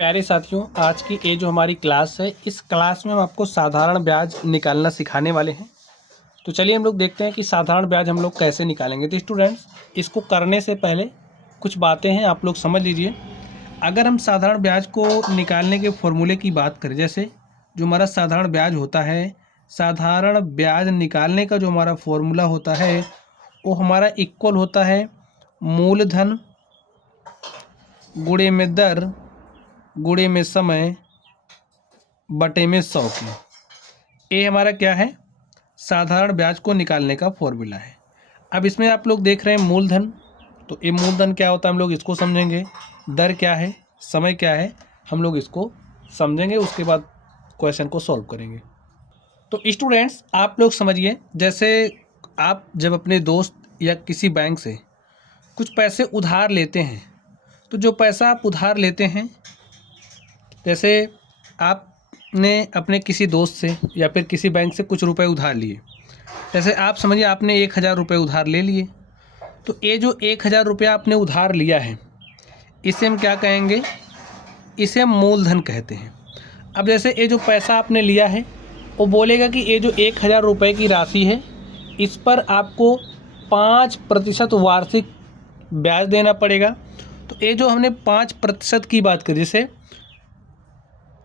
प्यारे साथियों, आज की ये जो हमारी क्लास है, इस क्लास में हम आपको साधारण ब्याज निकालना सिखाने वाले हैं। तो चलिए हम लोग देखते हैं कि साधारण ब्याज हम लोग कैसे निकालेंगे। तो स्टूडेंट्स, इसको करने से पहले कुछ बातें हैं, आप लोग समझ लीजिए। अगर हम साधारण ब्याज को निकालने के फॉर्मूले की बात करें, जैसे जो हमारा साधारण ब्याज होता है, साधारण ब्याज निकालने का जो हमारा फॉर्मूला होता है वो हमारा इक्वल होता है मूलधन गुणे में दर गुणे में समय बटे में 100 की। ये हमारा क्या है, साधारण ब्याज को निकालने का फॉर्मूला है। अब इसमें आप लोग देख रहे हैं मूलधन, तो ये मूलधन क्या होता है हम लोग इसको समझेंगे। दर क्या है, समय क्या है, हम लोग इसको समझेंगे, उसके बाद क्वेश्चन को सॉल्व करेंगे। तो स्टूडेंट्स, आप लोग समझिए, जैसे आप जब अपने दोस्त या किसी बैंक से कुछ पैसे उधार लेते हैं, तो जो पैसा आप उधार लेते हैं, जैसे आपने अपने किसी दोस्त से या फिर किसी बैंक से कुछ रुपए उधार लिए, जैसे आप समझिए आपने 1000 रुपये उधार ले लिए, तो ये जो 1000 रुपया आपने उधार लिया है, इसे हम क्या कहेंगे, इसे हम मूलधन कहते हैं। अब जैसे ये जो पैसा आपने लिया है, वो बोलेगा कि ये जो 1000 रुपये की राशि है, इस पर आपको 5% वार्षिक ब्याज देना पड़ेगा। तो ये जो हमने 5% की बात करी, जैसे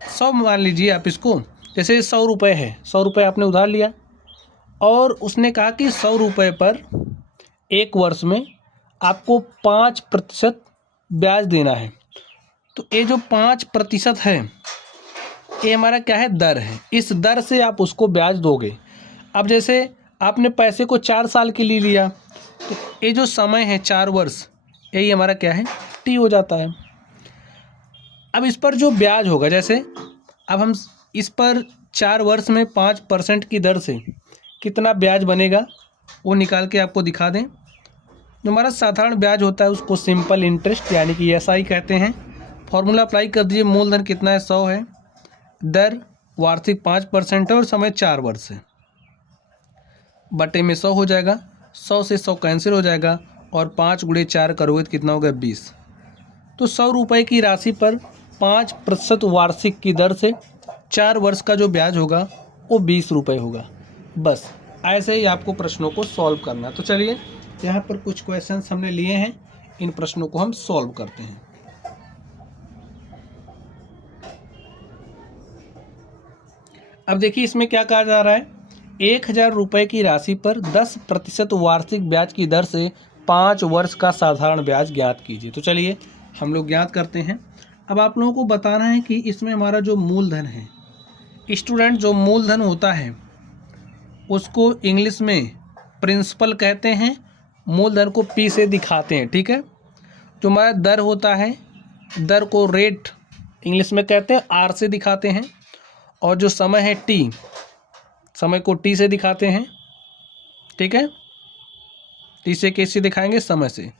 100 मान लीजिए आप इसको, जैसे 100 रुपये है, 100 रुपये आपने उधार लिया और उसने कहा कि 100 रुपये पर एक वर्ष में आपको 5% ब्याज देना है। तो ये जो 5% है, ये हमारा क्या है, दर है। इस दर से आप उसको ब्याज दोगे। अब जैसे आपने पैसे को 4 साल के लिए लिया, तो ये जो समय है 4 वर्ष, यही हमारा क्या है, टी हो जाता है। अब इस पर जो ब्याज होगा, जैसे अब हम इस पर 4 वर्ष में 5% की दर से कितना ब्याज बनेगा वो निकाल के आपको दिखा दें। जो हमारा साधारण ब्याज होता है उसको सिंपल इंटरेस्ट यानी कि एसआई कहते हैं। फॉर्मूला अप्लाई कर दीजिए, मूलधन कितना है, 100 है, दर वार्षिक 5% है और समय 4 वर्ष है, बटे में 100 हो जाएगा। 100 से 100 कैंसिल हो जाएगा और 5 गुणे 4 करोगे तो कितना होगा, 20। तो 100 रुपये की राशि पर 5% वार्षिक की दर से 4 वर्ष का जो ब्याज होगा वो 20 रुपये होगा। बस ऐसे ही आपको प्रश्नों को सॉल्व करना है। तो चलिए, यहाँ पर कुछ क्वेश्चंस हमने लिए हैं, इन प्रश्नों को हम सॉल्व करते हैं। अब देखिए इसमें क्या कहा जा रहा है, 1000 रुपये की राशि पर 10% वार्षिक ब्याज की दर से 5 वर्ष का साधारण ब्याज ज्ञात कीजिए। तो चलिए हम लोग ज्ञात करते हैं। अब आप लोगों को बताना है कि इसमें हमारा जो मूलधन है, स्टूडेंट, जो मूलधन होता है उसको इंग्लिश में प्रिंसिपल कहते हैं। मूलधन को पी से दिखाते हैं, ठीक है। जो हमारा दर होता है, दर को रेट इंग्लिश में कहते हैं, आर से दिखाते हैं। और जो समय है टी, समय को टी से दिखाते हैं, ठीक है। टी से कैसे दिखाएंगे, समय से।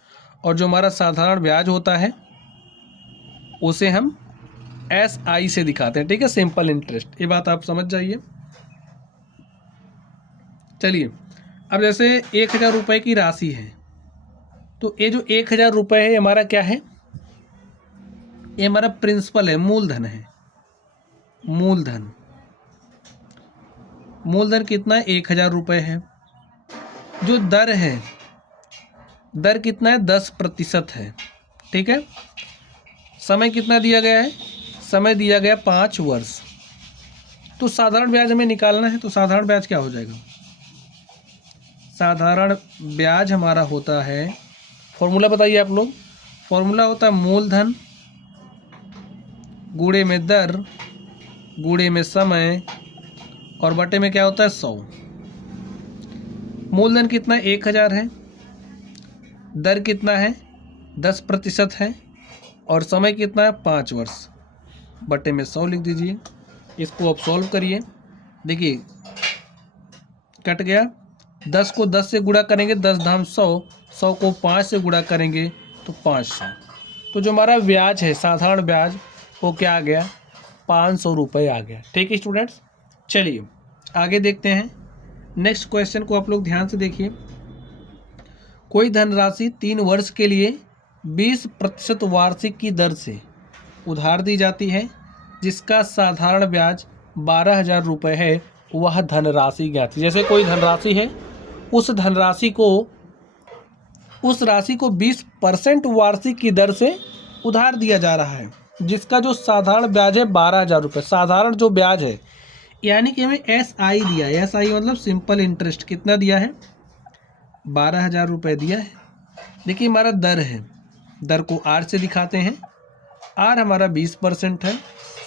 और जो हमारा साधारण ब्याज होता है उसे हम एस आई से दिखाते हैं, ठीक है, सिंपल इंटरेस्ट। ये बात आप समझ जाइए। चलिए, अब जैसे 1000 रुपये की राशि है, तो ये जो 1000 रुपये है हमारा क्या है, ये हमारा प्रिंसिपल है, मूलधन है। मूलधन, मूलधन कितना है, 1000 रुपये है। जो दर है, दर कितना है, 10% है, ठीक है। समय कितना दिया गया है, समय दिया गया 5 वर्ष। तो साधारण ब्याज हमें निकालना है, तो साधारण ब्याज क्या हो जाएगा, साधारण ब्याज हमारा होता है, फॉर्मूला बताइए आप लोग। फॉर्मूला होता है मूलधन गुणे में दर गुणे में समय और बटे में क्या होता है, 100। मूलधन कितना है, 1000 है, दर कितना है, 10% है, और समय कितना है, 5 वर्ष, बटे में 100 लिख दीजिए। इसको अब सॉल्व करिए। देखिए कट गया, 10 को 10 से गुणा करेंगे, 10 धाम 100, 100 को 5 से गुणा करेंगे तो 500। तो जो हमारा ब्याज है, साधारण ब्याज, वो क्या आ गया, 500 रुपये आ गया। ठीक है स्टूडेंट्स, चलिए आगे देखते हैं। नेक्स्ट क्वेश्चन को आप लोग ध्यान से देखिए। कोई धनराशि 3 वर्ष के लिए 20% वार्षिक की दर से उधार दी जाती है जिसका साधारण ब्याज 12,000 रुपये है, वह धनराशि ज्ञात। जैसे कोई धनराशि है, उस राशि को 20% वार्षिक की दर से उधार दिया जा रहा है, जिसका जो साधारण ब्याज है 12,000 रुपये। साधारण जो ब्याज है, यानी कि हमें SI दिया है। SI मतलब सिंपल इंटरेस्ट कितना दिया है? 12,000 रुपये दिया है। देखिए हमारा दर है, दर को R से दिखाते हैं। R हमारा 20% है।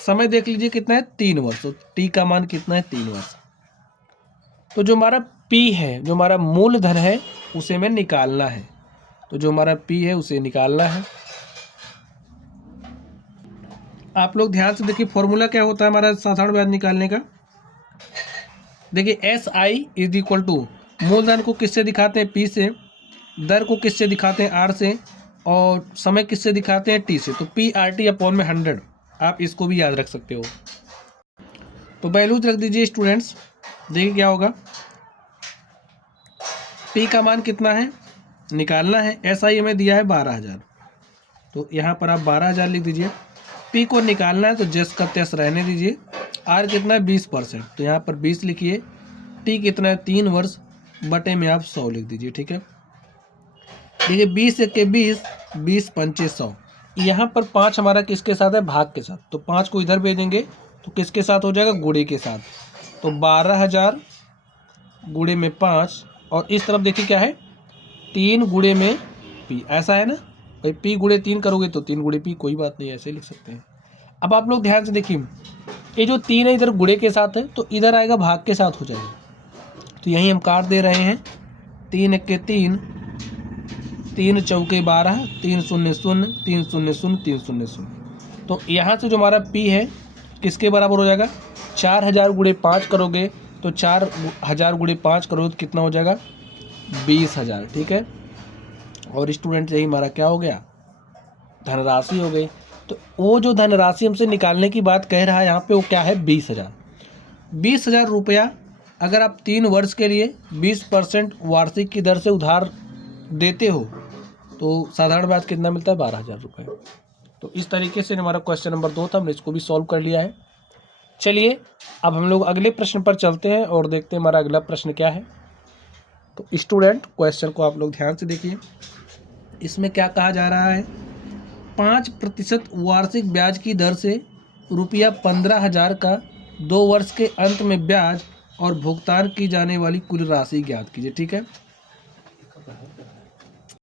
समय देख लीजिए कितना है? 3 वर्ष। तो T का मान कितना है? 3 वर्ष। तो जो हमारा P है, जो हमारा मूलधन है, उसे हमें निकालना है। तो जो हमारा P है उसे निकालना है। आप लोग ध्यान से देखिए, फॉर्मूला क्या होता है हमारा साधारण ब्याज निकालने का। देखिए SI इज इक्वल टू, मूलधन को किससे दिखाते हैं? P से, दर को किससे दिखाते हैं? R से, और समय किससे दिखाते हैं? T से। तो PRT अपॉन में 100, आप इसको भी याद रख सकते हो। तो वैल्यूज रख दीजिए स्टूडेंट्स। देखिए क्या होगा, P का मान कितना है निकालना है। SI हमें दिया है 12,000, तो यहाँ पर आप 12,000 लिख दीजिए। P को निकालना है तो जस का तस रहने दीजिए। R कितना है? 20%, तो यहाँ पर 20 लिखिए। T कितना है? 3 वर्ष, बटे में आप 100 लिख दीजिए। ठीक है, देखिए 20 के 20, 20 पंचे 100। यहाँ पर 5 हमारा किसके साथ है? भाग के साथ। तो 5 को इधर भेजेंगे तो किसके साथ हो जाएगा? गुणे के साथ। तो 12,000 गुणे में 5, और इस तरफ देखिए क्या है? 3 गुणे में P, ऐसा है ना भाई। P गुणे 3 करोगे तो 3 गुणे P, कोई बात नहीं, ऐसे लिख सकते हैं। अब आप लोग ध्यान से देखिए, ये जो 3 है इधर गुणे के साथ है, तो इधर आएगा भाग के साथ हो जाएगा। तो यहीं हम काट दे रहे हैं। 3 के 3, 3 चौके 12, 3 शून्य शून्य, 3 शून्य शून्य, 3 शून्य शून्य। तो यहाँ से जो हमारा P है किसके बराबर हो जाएगा? 4,000 गुणे 5 करोगे तो 4,000 गुणे 5 करोगे तो कितना हो जाएगा? 20,000। ठीक है, और स्टूडेंट यही हमारा क्या हो गया? धनराशि हो गई। तो वो जो धनराशि हमसे निकालने की बात कह रहा है यहाँ पे, वो क्या है? 20,000। 20,000 रुपया अगर आप 3 वर्ष के लिए 20% वार्षिक की दर से उधार देते हो तो साधारण ब्याज कितना मिलता है? 12,000 रुपये। तो इस तरीके से हमारा क्वेश्चन नंबर 2 था, हमने इसको भी सॉल्व कर लिया है। चलिए अब हम लोग अगले प्रश्न पर चलते हैं और देखते हैं हमारा अगला प्रश्न क्या है। तो स्टूडेंट क्वेश्चन को आप लोग ध्यान से देखिए, इसमें क्या कहा जा रहा है? 5% वार्षिक ब्याज की दर से रुपया 15,000 का 2 वर्ष के अंत में ब्याज और भुगतान की जाने वाली कुल राशि ज्ञात कीजिए। ठीक है,